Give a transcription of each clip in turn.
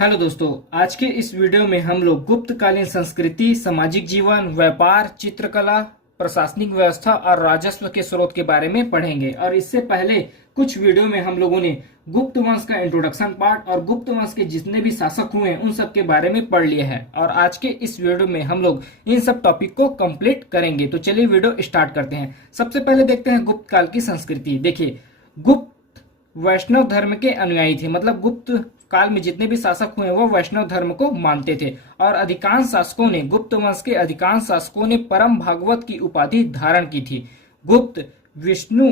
Hello दोस्तों, आज के इस वीडियो में हम लोग गुप्तकालीन संस्कृति, सामाजिक जीवन, व्यापार, चित्रकला, प्रशासनिक व्यवस्था और राजस्व के स्रोत के बारे में पढ़ेंगे। और इससे पहले कुछ वीडियो में हम लोगों ने गुप्त वंश का इंट्रोडक्शन पार्ट और गुप्त वंश के जितने भी शासक हुए उन सब के बारे में पढ़ लिया है। और आज के इस वीडियो में हम लोग इन सब टॉपिक को कंप्लीट करेंगे। तो चलिए वीडियो स्टार्ट करते हैं। सबसे पहले देखते हैं गुप्त काल की संस्कृति। देखिए, गुप्त वैष्णव धर्म के अनुयायी थे, मतलब गुप्त काल में जितने भी शासक हुए वो वैष्णव धर्म को मानते थे। और अधिकांश शासकों ने, गुप्त वंश के अधिकांश शासकों ने परम भागवत की उपाधि धारण की थी। गुप्त विष्णु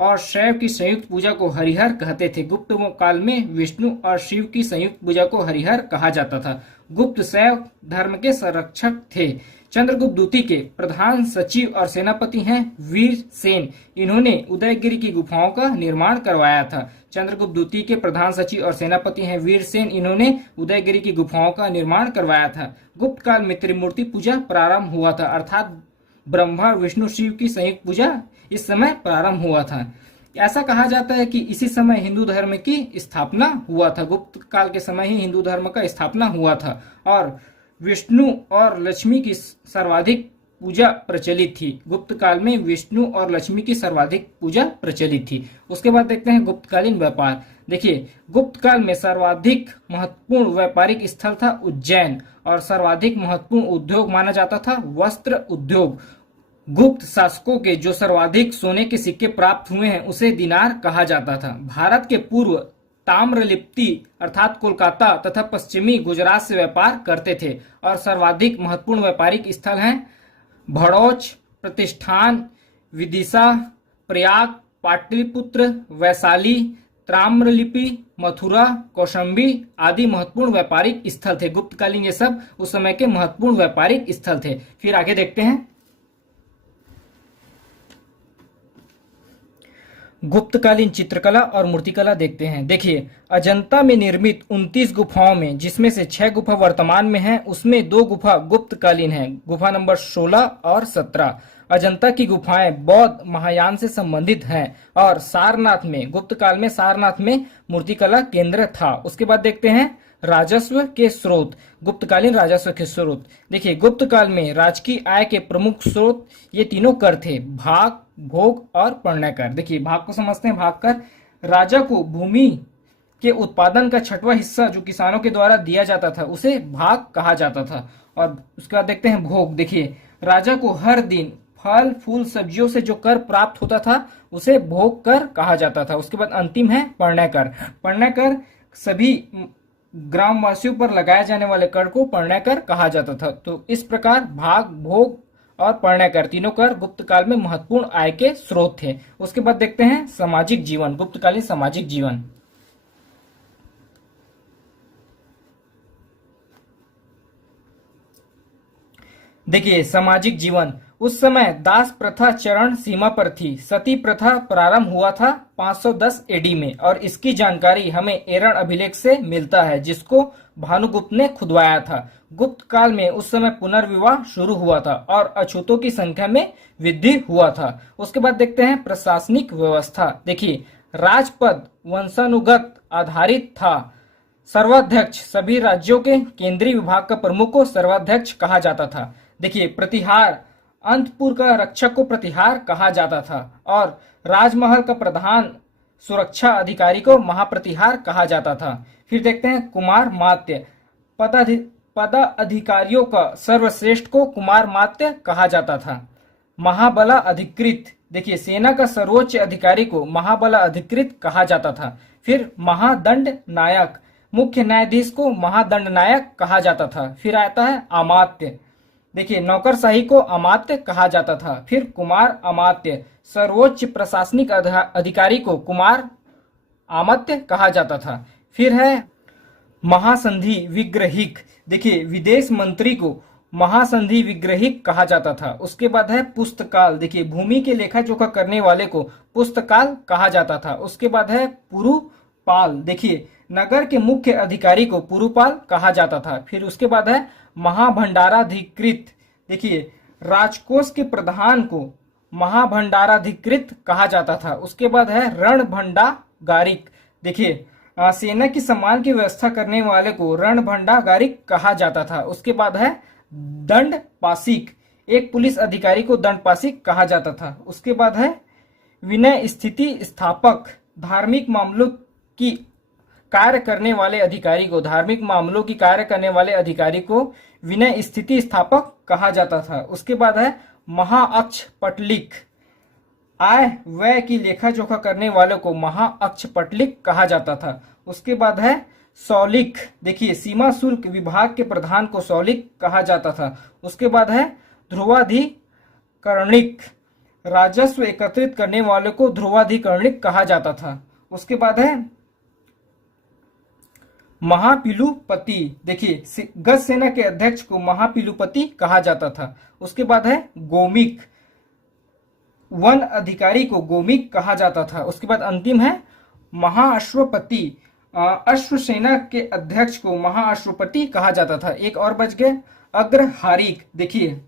और शैव की संयुक्त पूजा को हरिहर कहते थे। गुप्त काल में विष्णु और शिव की संयुक्त पूजा को हरिहर कहा जाता था। गुप्त शैव धर्म के संरक्षक थे। चंद्रगुप्त द्वितीय के प्रधान सचिव और सेनापति हैं वीर सेन। इन्होंने उदयगिरी की गुफाओं का निर्माण करवाया था। चंद्रगुप्त द्वितीय के प्रधान सचिव और सेनापति हैं वीर सेन। इन्होंने उदयगिरी की गुफाओं का निर्माण करवाया था। गुप्त काल में त्रिमूर्ति पूजा प्रारंभ हुआ था, अर्थात ब्रह्मा विष्णु शिव की संयुक्त पूजा इस समय प्रारंभ हुआ था। ऐसा कहा जाता है कि इसी समय हिंदू धर्म की स्थापना हुआ था। गुप्त काल के समय ही हिंदू धर्म का स्थापना हुआ था और विष्णु और लक्ष्मी की सर्वाधिक पूजा प्रचलित थी। गुप्त काल में विष्णु और लक्ष्मी की सर्वाधिक पूजा प्रचलित थी। उसके बाद देखते हैं गुप्तकालीन व्यापार। देखिए, गुप्त काल में सर्वाधिक महत्वपूर्ण व्यापारिक स्थल था उज्जैन और सर्वाधिक महत्वपूर्ण उद्योग माना जाता था वस्त्र उद्योग। गुप्त शासकों के जो सर्वाधिक सोने के सिक्के प्राप्त हुए हैं उसे दिनार कहा जाता था। भारत के पूर्व ताम्रलिप्ति अर्थात कोलकाता तथा पश्चिमी गुजरात से व्यापार करते थे। और सर्वाधिक महत्वपूर्ण व्यापारिक स्थल हैं भड़ौच, प्रतिष्ठान, विदिशा, प्रयाग, पाटलिपुत्र, वैशाली, ताम्रलिप्ति, मथुरा, कौशाम्बी आदि महत्वपूर्ण व्यापारिक स्थल थे। गुप्तकालीन ये सब उस समय के महत्वपूर्ण व्यापारिक स्थल थे। फिर आगे देखते हैं गुप्तकालीन चित्रकला और मूर्तिकला देखते हैं। देखिए, अजंता में निर्मित 29 गुफाओं में, जिसमें से 6 गुफा वर्तमान में हैं, उसमें 2 गुफा गुप्तकालीन हैं, गुफा नंबर 16 और 17। अजंता की गुफाएं बौद्ध महायान से संबंधित हैं और सारनाथ में, गुप्त काल में सारनाथ में मूर्तिकला केंद्र था। उसके बाद देखते हैं राजस्व के स्रोत, गुप्तकालीन राजस्व के स्रोत। देखिए, गुप्त काल में राजकीय आय के प्रमुख स्रोत ये तीनों कर थे, भाग, भोग और पण्य कर। देखिए, भाग को समझते हैं। भाग कर राजा को भूमि के उत्पादन का 6वां हिस्सा जो किसानों के द्वारा दिया जाता था उसे भाग कहा जाता था। और उसके बाद देखते हैं भोग। देखिए, राजा को हर दिन फल फूल सब्जियों से जो कर प्राप्त होता था उसे भोग कर कहा जाता था। उसके बाद अंतिम है पण्य कर। पण्य कर सभी ग्रामवासियों पर लगाए जाने वाले कर को पण्य कर कहा जाता था। तो इस प्रकार भाग, भोग और पण्य कर तीनों कर गुप्त काल में महत्वपूर्ण आय के स्रोत थे। उसके बाद देखते हैं सामाजिक जीवन, गुप्तकालीन सामाजिक जीवन। देखिए, सामाजिक जीवन उस समय दास प्रथा चरण सीमा पर थी। सती प्रथा प्रारंभ हुआ था 510 एडी में और इसकी जानकारी हमें एरण अभिलेख से मिलता है जिसको भानुगुप्त ने खुदवाया था। गुप्त काल में उस समय पुनर्विवाह शुरू हुआ था और अछूतों की संख्या में वृद्धि हुआ था। उसके बाद देखते हैं प्रशासनिक व्यवस्था। देखिए, राजपद वंशानुगत आधारित था। सर्वाध्यक्ष, सभी राज्यों के केंद्रीय विभाग का प्रमुख को सर्वाध्यक्ष कहा जाता था। देखिए, प्रतिहार, अंतपुर का रक्षक को प्रतिहार कहा जाता था और राजमहल का प्रधान सुरक्षा अधिकारी को महाप्रतिहार कहा जाता था। फिर देखते हैं कुमार मात्य, पदाधिकारियों का सर्वश्रेष्ठ को कुमार मात्य कहा जाता था। महाबला अधिकृत, देखिए, सेना का सर्वोच्च अधिकारी को महाबला अधिकृत कहा जाता था। फिर महादंड नायक, मुख्य न्यायाधीश को महादंड नायक कहा जाता था। फिर आता है अमात्य। देखिए, नौकरशाही को अमात्य कहा जाता था। फिर कुमार अमात्य, सर्वोच्च प्रशासनिक अधिकारी को कुमार अमात्य कहा जाता था। फिर है महासंधि विग्रहिक। देखिए, विदेश मंत्री को महासंधि विग्रहिक कहा जाता था। उसके बाद है पुस्तकाल। देखिए, भूमि के लेखा जोखा करने वाले को पुस्तकाल कहा जाता था। उसके बाद है पुरुपाल। देखिए, नगर के मुख्य अधिकारी को पुरुपाल कहा जाता था। फिर उसके बाद है महाभंडाराधिकृत। देखिए, राजकोष के प्रधान को महाभंडाराधिकृत कहा जाता था। उसके बाद है रणभंडागारिक। देखिए, सेना की सम्मान की व्यवस्था करने वाले को रणभंडागारिक कहा जाता था। उसके बाद है दंडपाशिक, एक पुलिस अधिकारी को दंडपाशिक कहा जाता था। उसके बाद है विनय स्थिति स्थापक, धार्मिक मामलों की कार्य करने वाले अधिकारी को विनय स्थिति स्थापक कहा जाता था। उसके बाद है महाअक्षपटलिक, आय व्यय की लेखा जोखा करने वालों को महाअक्षपटलिक कहा जाता था। उसके बाद है सौलिक, देखिए सीमा शुल्क विभाग के प्रधान को सौलिक कहा जाता था। उसके बाद है ध्रुवाधिकरणिक, राजस्व एकत्रित करने वालों को ध्रुवाधिकरणिक कहा जाता था। उसके बाद है महापिलुपति, देखिए गज सेना के अध्यक्ष को महापिलुपति कहा जाता था। उसके बाद है गोमिक, वन अधिकारी को गोमिक कहा जाता था। उसके बाद अंतिम है महाअश्वपति, अश्व सेना के अध्यक्ष को महाअश्वपति कहा जाता था। एक और बच गए अग्रहारिक, देखिए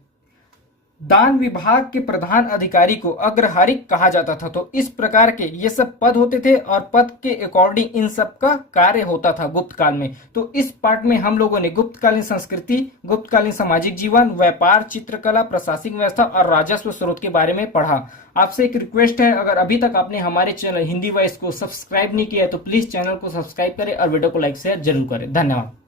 दान विभाग के प्रधान अधिकारी को अग्रहारिक कहा जाता था। तो इस प्रकार के ये सब पद होते थे और पद के अकॉर्डिंग इन सब का कार्य होता था गुप्त काल में। तो इस पार्ट में हम लोगों ने गुप्तकालीन संस्कृति, गुप्तकालीन सामाजिक जीवन, व्यापार, चित्रकला, प्रशासनिक व्यवस्था और राजस्व स्रोत के बारे में पढ़ा। आपसे एक रिक्वेस्ट है, अगर अभी तक आपने हमारे चैनल हिंदी वॉइस को सब्सक्राइब नहीं किया है तो प्लीज चैनल को सब्सक्राइब करें और वीडियो को लाइक शेयर जरूर करें। धन्यवाद।